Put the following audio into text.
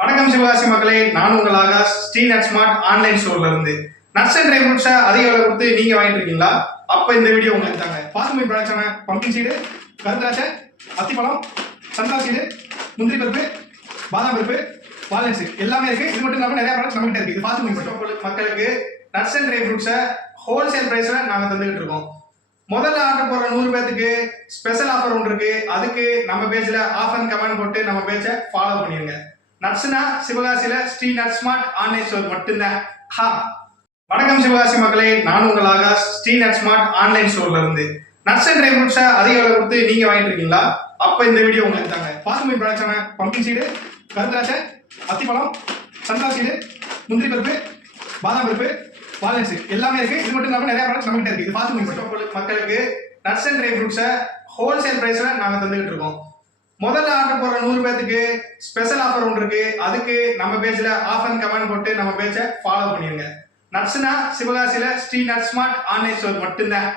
வணக்கம் சிவகாசி மக்களே, நான் உங்கள் Akash Sri nut smart online ஸ்டோர்ல இருந்து. நட்ஸ் அண்ட் ட்ரை ஃப்ரூட்ஸை அதிக விலை கொடுத்து நீங்க வாங்கிட்டு இருக்கீங்களா? அப்ப இந்த வீடியோ உங்களுக்கு தாங்க. பாசுமதி ப்ராடக்ட்ஸான பம்பிங் சீடு, கருந்திராட்சை, அத்திப்பழம், சன்ஃப்ளவர் சீடு, முந்திரி பருப்பு, பாதாம் பருப்பு, வால்நட்ஸ் எல்லாமே இருக்கு. இது மட்டும் இல்லாம நிறைய ப்ராடக்ட்ஸ் நம்ம கிட்ட இருக்கு. இது பாசுமதி மக்களுக்கு நட்ஸ் அண்ட் ட்ரை ஃப்ரூட்ஸை ஹோல்சேல் பிரைஸ்ல நாங்க தந்துகிட்டு இருக்கோம். முதல்ல ஆர்டர் போடுற 100 பேருக்கு ஸ்பெஷல் ஆஃபர் ஒன்று இருக்கு. அதுக்கு நம்ம பேஜ்ல ஆஃப் அண்ட் கமெண்ட் போட்டு நம்ம பேஜை ஃபாலோ பண்ணிருங்க. நட்ஸ்னா சிவகாசியில Sri nut smart online store மட்டும்தான். வணக்கம் சிவகாசி மக்களே, நான் உங்கள் Akash Sri nut smart online ஸ்டோர்ல இருந்து. நட்ஸ் அண்ட் ட்ரை ஃப்ரூட்ஸை அதிக விலை கொடுத்து நீங்க வாங்கிட்டு இருக்கீங்களா? அப்ப இந்த வீடியோ உங்களுக்கு தாங்க. பாசுமதி ப்ராடக்ட்ஸான பம்பிங் சீடு, கருந்திராட்சை, அத்திப்பழம், சன்ஃப்ளவர் சீடு, முந்திரி பருப்பு, பாதாம் பருப்பு, வால்நட்ஸ் எல்லாமே இருக்கு. இது மட்டும் இல்லாம நிறைய ப்ராடக்ட்ஸ் நம்ம கிட்ட இருக்கு. இது பாசுமதி மக்களுக்கு நட்ஸ் அண்ட் ட்ரை ஃப்ரூட்ஸை ஹோல்சேல் பிரைஸ்ல நாங்க தந்துகிட்டு இருக்கோம். முதல்ல ஆர்டர் போடுற 100 பேருக்கு ஸ்பெஷல் ஆஃபர் ஒன்று இருக்கு. அதுக்கு நம்ம பேஜ்ல ஆஃப் அண்ட் கமெண்ட் போட்டு நம்ம பேஜை ஃபாலோ பண்ணிருங்க. நட்ஸ்னா சிவகாசியில Sri nut smart online store மட்டும்தான்.